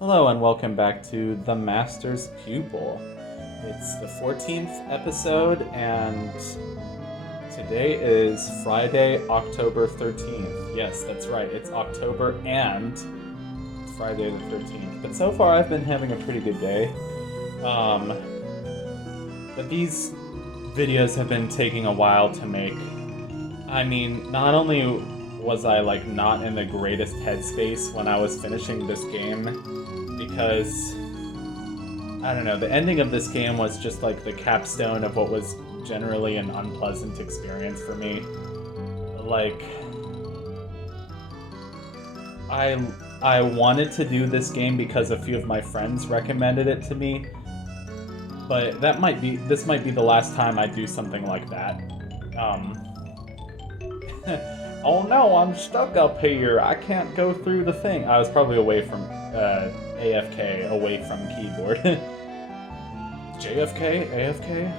Hello and welcome back to The Master's Pupil. It's the 14th episode, and today is Friday, October 13th. Yes, that's right, it's October and it's Friday the 13th. But so far, I've been having a pretty good day. Um, but these videos have been taking a while to make. I mean, not only was I like not in the greatest headspace when I was finishing this game, because I don't know, the ending of this game was just like the capstone of what was generally an unpleasant experience for me. Like I I wanted to do this game because a few of my friends recommended it to me, but this might be the last time I do something like that. Um Oh no, I'm stuck up here. I can't go through the thing. I was probably away from AFK, away from keyboard. JFK? AFK?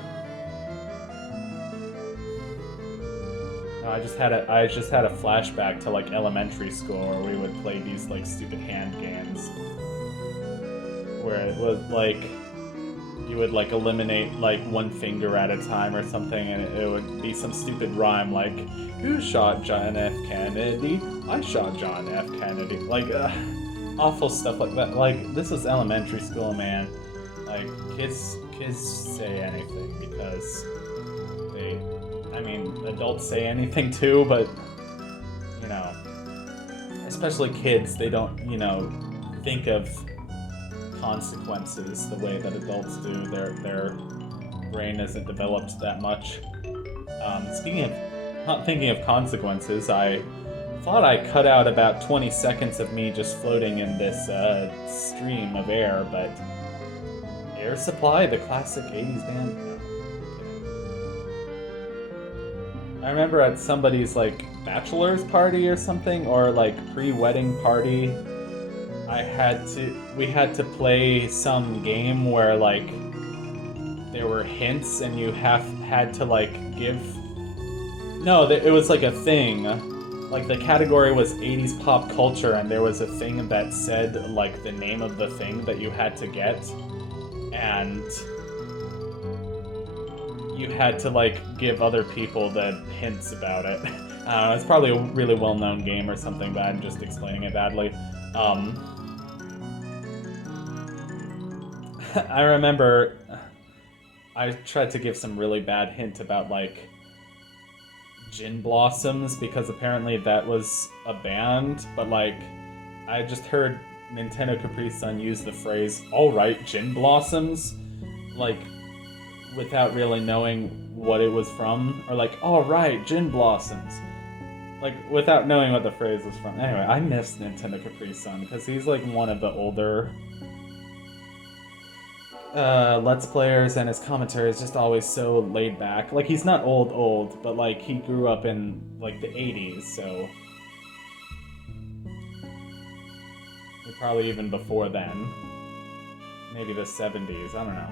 No, I just had a flashback to like elementary school where we would play these like stupid hand games where it was like you would like eliminate like one finger at a time or something, and it would be some stupid rhyme like who shot John F. Kennedy? I shot John F. Kennedy. Like awful stuff like that. Like this is elementary school, man. Like kids say anything because they I mean adults say anything too, but you know, especially kids, they don't, think of consequences the way that adults do. Their brain isn't developed that much. Speaking of not thinking of consequences, I thought I cut out about 20 seconds of me just floating in this stream of air, but Air Supply, the classic 80s band. No, I remember at somebody's like bachelor's party or something, or like pre-wedding party, we had to play some game where like there were hints and you had to like give. No, it was like a thing. Like the category was 80s pop culture, and there was a thing that said like the name of the thing that you had to get, and you had to like give other people the hints about it. I don't know, it's probably a really well-known game or something, but I'm just explaining it badly. I remember I tried to give some really bad hint about like Gin Blossoms because apparently that was a band, but like I just heard Nintendo Capri Sun use the phrase "alright, Gin Blossoms," like without really knowing what it was from, or like "alright, Gin Blossoms," like without knowing what the phrase was from. Anyway, I miss Nintendo Capri Sun because he's like one of the older Let's Players, and his commentary is just always so laid back. Like he's not old, but like he grew up in like the 80s, so probably even before then. Maybe the 70s, I don't know.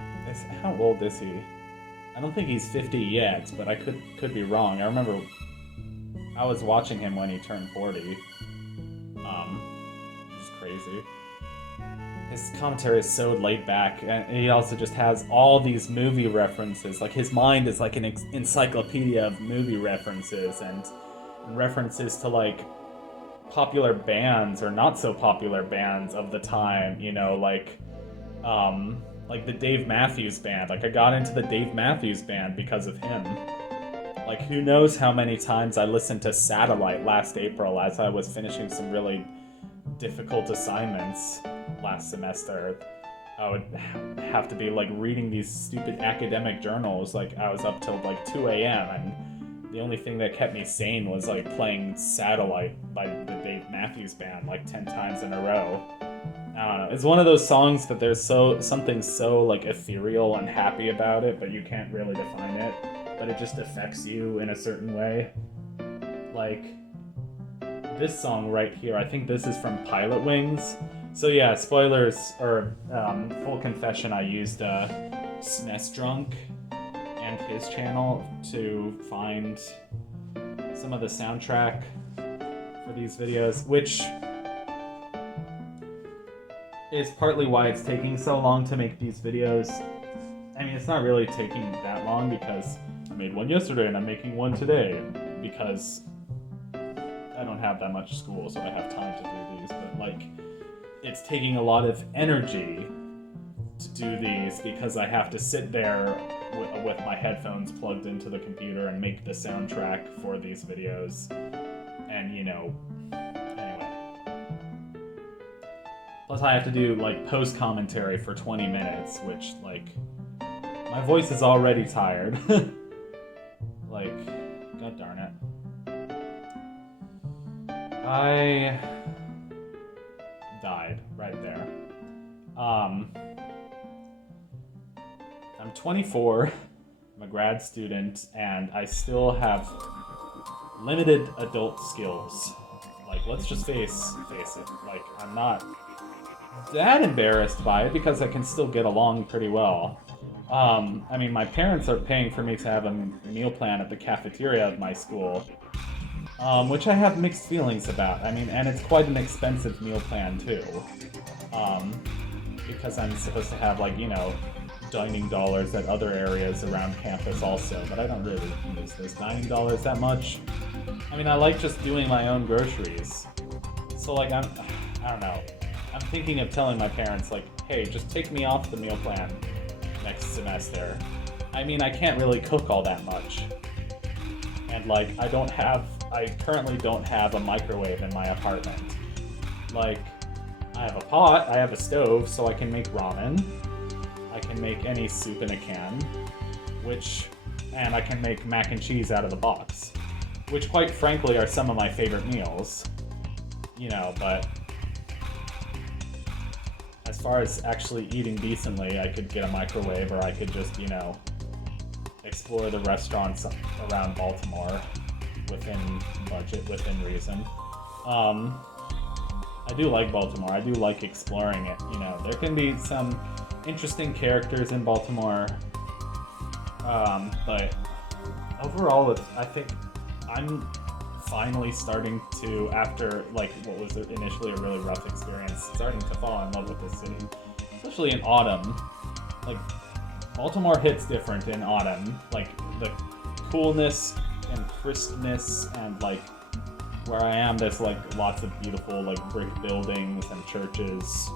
How old is he? I don't think he's 50 yet, but I could be wrong. I remember I was watching him when he turned 40. Which is crazy. His commentary is so laid back, and he also just has all these movie references. Like his mind is like an encyclopedia of movie references and references to like popular bands or not so popular bands of the time. Like the Dave Matthews Band. Like I got into the Dave Matthews Band because of him. Like who knows how many times I listened to Satellite last April as I was finishing some really difficult assignments last semester. I would have to be like reading these stupid academic journals. Like I was up till like 2 a.m. and the only thing that kept me sane was like playing Satellite by the Dave Matthews Band like 10 times in a row. I don't know. It's one of those songs that there's something so like ethereal and happy about it, but you can't really define it. But it just affects you in a certain way. Like this song right here, I think this is from Pilot Wings. So yeah, spoilers, or full confession, I used SNES Drunk and his channel to find some of the soundtrack for these videos, which is partly why it's taking so long to make these videos. I mean, it's not really taking that long because I made one yesterday and I'm making one today because I don't have that much school, so I have time to do these. But like, it's taking a lot of energy to do these because I have to sit there with my headphones plugged into the computer and make the soundtrack for these videos. And you know, anyway. Plus I have to do like post commentary for 20 minutes, which like, my voice is already tired. Like, god darn it. I died right there. I'm 24, I'm a grad student, and I still have limited adult skills. Like, let's just face it. Like, I'm not that embarrassed by it because I can still get along pretty well. I mean, my parents are paying for me to have a meal plan at the cafeteria of my school, which I have mixed feelings about. I mean, and it's quite an expensive meal plan too, because I'm supposed to have, like, you know, dining dollars at other areas around campus also, but I don't really use those dining dollars that much. I mean, I like just doing my own groceries. So like, I don't know. I'm thinking of telling my parents, like, hey, just take me off the meal plan next semester. I mean, I can't really cook all that much. And like, I currently don't have a microwave in my apartment. Like, I have a pot, I have a stove, so I can make ramen. I can make any soup in a can, and I can make mac and cheese out of the box, which quite frankly are some of my favorite meals, you know, but as far as actually eating decently, I could get a microwave, or I could just, you know, explore the restaurants around Baltimore within budget, within reason. I do like Baltimore, I do like exploring it, you know, there can be some interesting characters in Baltimore, but overall, I think I'm finally starting to, after like what was initially a really rough experience, starting to fall in love with the city, especially in autumn. Like, Baltimore hits different in autumn, like the coolness and crispness, and like where I am, there's like lots of beautiful like brick buildings and churches.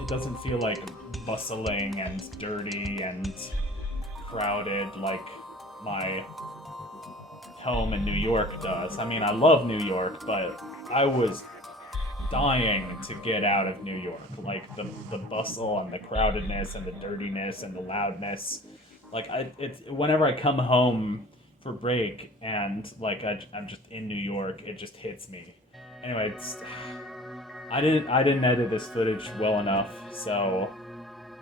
It doesn't feel like bustling and dirty and crowded like my home in New York does. I mean, I love New York, but I was dying to get out of New York. Like, the bustle and the crowdedness and the dirtiness and the loudness. Like, whenever I come home for break and like I'm just in New York, it just hits me. Anyway, I didn't edit this footage well enough, so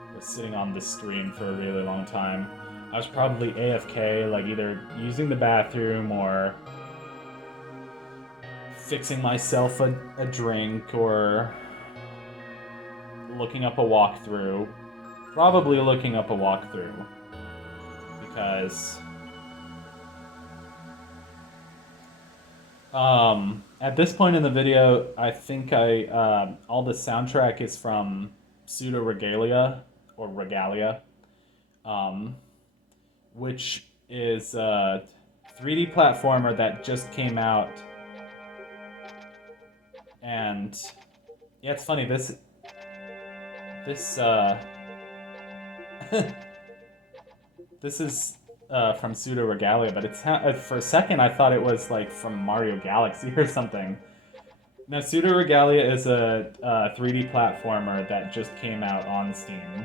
I was sitting on this screen for a really long time. I was probably AFK, like either using the bathroom or fixing myself a drink or looking up a walkthrough. Probably looking up a walkthrough, because at this point in the video, I think all the soundtrack is from Pseudo Regalia, or Regalia, which is a 3D platformer that just came out. And yeah, it's funny, this this is from Pseudo Regalia, but it's for a second I thought it was like from Mario Galaxy or something. Now, Pseudo Regalia is a 3D platformer that just came out on Steam.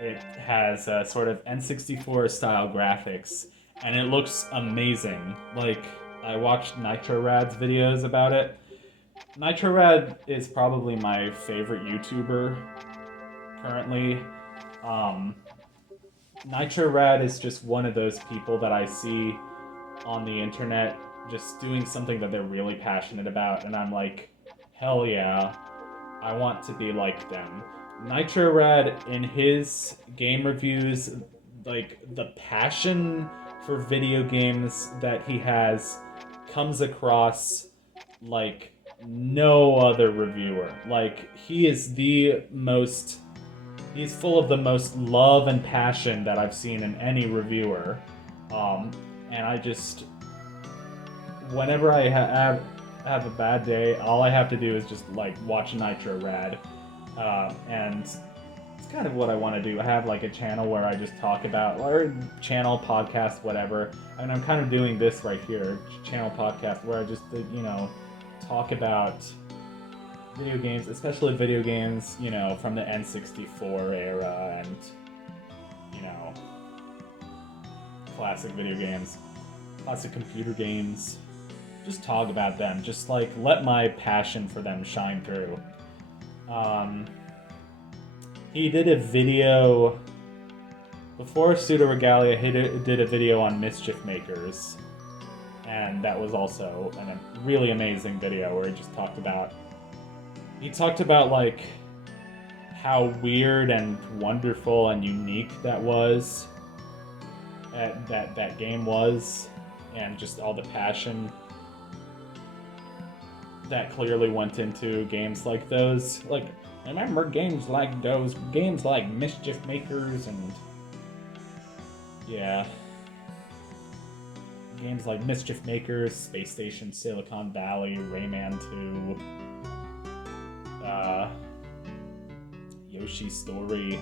It has a sort of N64 style graphics, and it looks amazing. Like, I watched NitroRad's videos about it. NitroRad is probably my favorite YouTuber currently. NitroRad is just one of those people that I see on the internet just doing something that they're really passionate about, and I'm like, hell yeah, I want to be like them. NitroRad, in his game reviews, like, the passion for video games that he has comes across like no other reviewer. Like, he is he's full of the most love and passion that I've seen in any reviewer. And I just, whenever I have a bad day, all I have to do is just like watch Nitro Rad, and it's kind of what I want to do. I have like a channel where I just talk about, or channel podcast, whatever, and I'm kind of doing this right here, channel podcast, where I just talk about video games, especially video games, from the N64 era, and classic video games, classic computer games. Just talk about them. Just like let my passion for them shine through. He did a video before Pseudo Regalia. He did a video on Mischief Makers, and that was also a really amazing video where he just talked about. He talked about like how weird and wonderful and unique that was. That game was, and just all the passion that clearly went into games like those. Like, I remember games like Mischief Makers, and yeah, games like Mischief Makers, Space Station, Silicon Valley, Rayman 2, Yoshi's Story.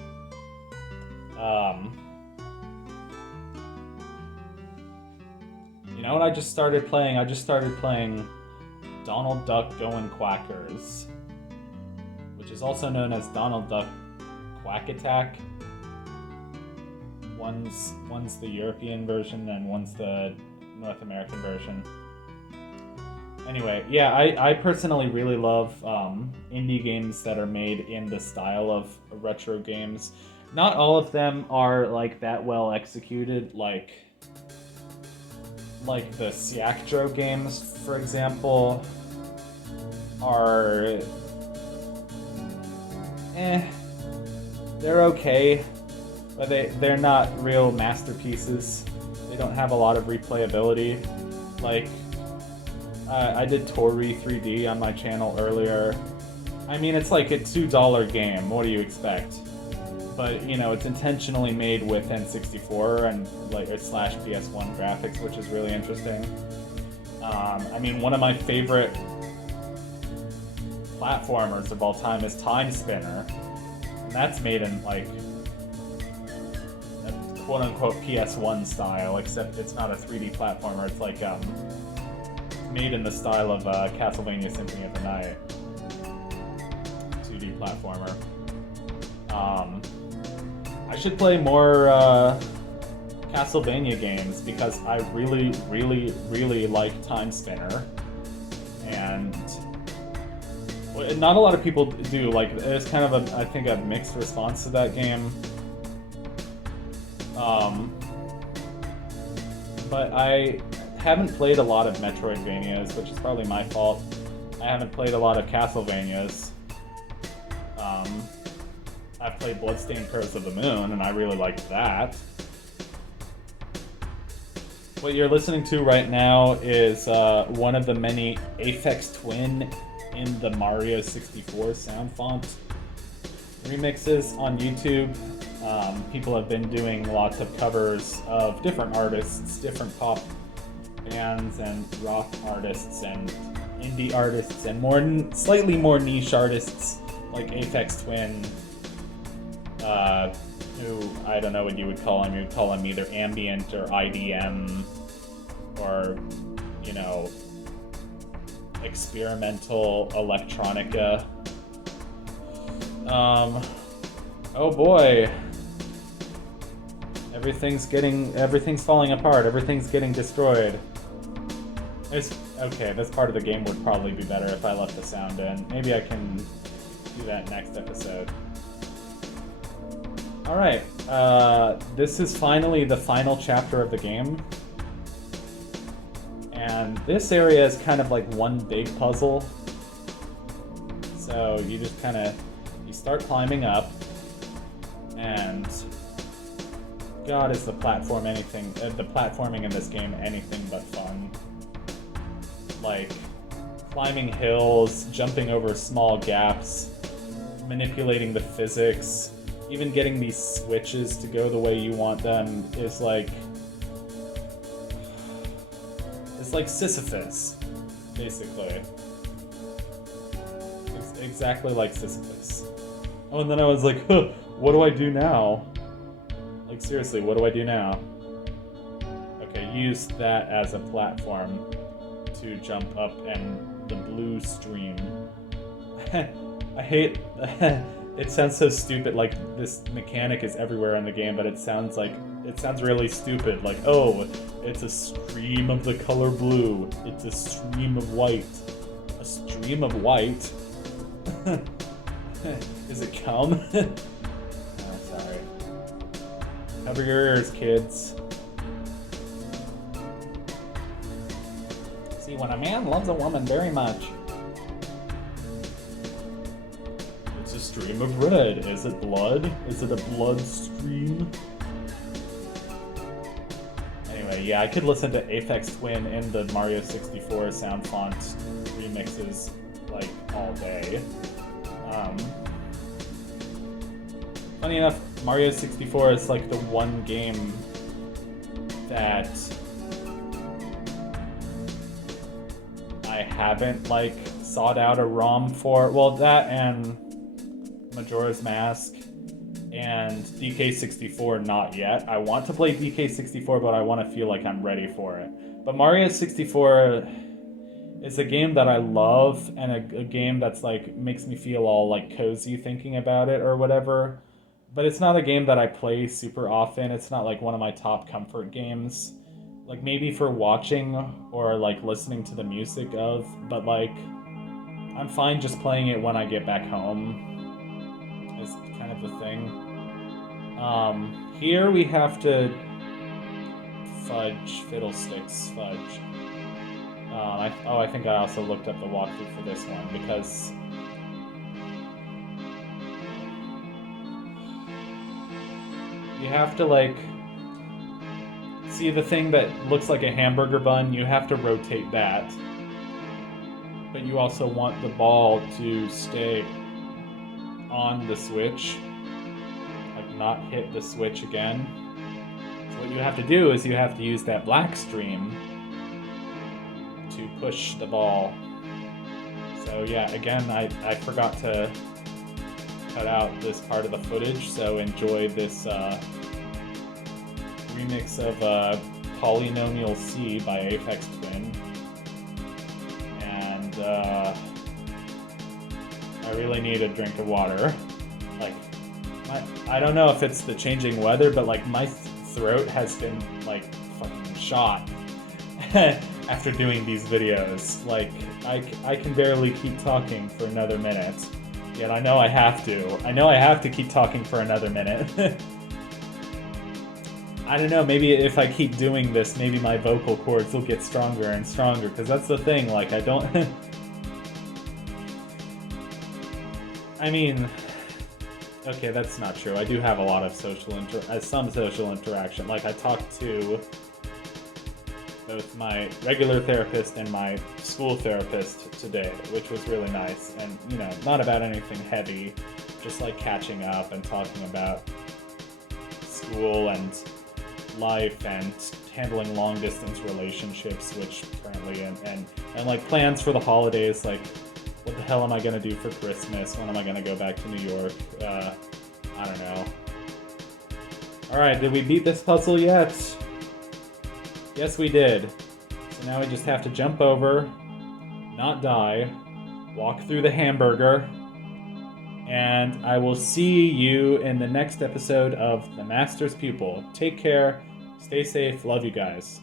You know what I just started playing? I just started playing Donald Duck Goin' Quackers, which is also known as Donald Duck Quack Attack. One's the European version and one's the North American version. Anyway, yeah, I personally really love indie games that are made in the style of retro games. Not all of them are like that well executed, like the Siactro games, for example, are they're okay, but they're not real masterpieces. They don't have a lot of replayability. Like, I did Tori 3D on my channel earlier. I mean, it's like a $2 game. What do you expect? But it's intentionally made with N64 and / PS1 graphics, which is really interesting. I mean, one of my favorite platformers of all time is Time Spinner, and that's made in like a quote-unquote PS1 style, except it's not a 3D platformer. It's like made in the style of Castlevania Symphony of the Night, 2D platformer. I should play more Castlevania games because I really, really, really like Time Spinner, and not a lot of people do. Like, there's kind of I think a mixed response to that game. But I haven't played a lot of Metroidvanias, which is probably my fault. I haven't played a lot of Castlevanias. I've played Bloodstained Curse of the Moon, and I really liked that. What you're listening to right now is one of the many Aphex Twin in the Mario 64 sound font remixes on YouTube. People have been doing lots of covers of different artists, different pop bands and rock artists and indie artists and slightly more niche artists like Aphex Twin, who, I don't know what you would call him. You would call him either ambient or IDM or, experimental electronica. Oh boy. Everything's falling apart. Everything's getting destroyed. Okay, this part of the game would probably be better if I left the sound in. Maybe I can do that next episode. Alright, this is finally the final chapter of the game. And this area is kind of like one big puzzle. So you just you start climbing up, and God, is the platforming in this game anything but fun. Like, climbing hills, jumping over small gaps, manipulating the physics, even getting these switches to go the way you want them is like... It's like Sisyphus, basically. It's exactly like Sisyphus. Oh, and then I was like, huh, what do I do now? Like, seriously, what do I do now? Okay, use that as a platform to jump up and the blue stream. I hate... It sounds so stupid, like this mechanic is everywhere in the game, but it sounds really stupid. Like, oh, it's a stream of the color blue. It's a stream of white. A stream of white? Is it cum? Oh, sorry. Cover your ears, kids. See, when a man loves a woman very much, it's a stream of red. Is it blood? Is it a blood stream? Anyway, yeah, I could listen to Aphex Twin and the Mario 64 sound font remixes like all day. Funny enough, Mario 64 is like the one game that I haven't like sought out a ROM for. Well, that and Majora's Mask and DK64 not yet. I want to play DK64, but I want to feel like I'm ready for it. But Mario 64 is a game that I love, and a game that's like makes me feel all like cozy thinking about it or whatever. But it's not a game that I play super often. It's not like one of my top comfort games. Like maybe for watching or like listening to the music of, but like I'm fine just playing it when I get back home. Is kind of the thing. Here we have to fiddlesticks. I think I also looked up the walkthrough for this one because you have to like see the thing that looks like a hamburger bun, you have to rotate that. But you also want the ball to stay on the switch, like not hit the switch again. So what you have to do is you have to use that black stream to push the ball. So yeah, again, I forgot to cut out this part of the footage, so enjoy this remix of Polynomial C by Aphex Twin. And I really need a drink of water. Like, I don't know if it's the changing weather, but like my throat has been like fucking shot after doing these videos. Like, I can barely keep talking for another minute. Yet I know I have to. I know I have to keep talking for another minute. I don't know, maybe if I keep doing this, maybe my vocal cords will get stronger and stronger, because that's the thing, like, I don't... I mean... Okay, that's not true. I do have a lot of some social interaction. Like, I talked to both my regular therapist and my school therapist today, which was really nice. And, you know, not about anything heavy, just like catching up and talking about school and life and handling long distance relationships, which currently, and like plans for the holidays, like what the hell am I gonna do for Christmas? When am I gonna go back to New York? I don't know. Alright, did we beat this puzzle yet? Yes, we did. So now we just have to jump over, not die, walk through the hamburger, and I will see you in the next episode of The Master's Pupil. Take care, stay safe, love you guys.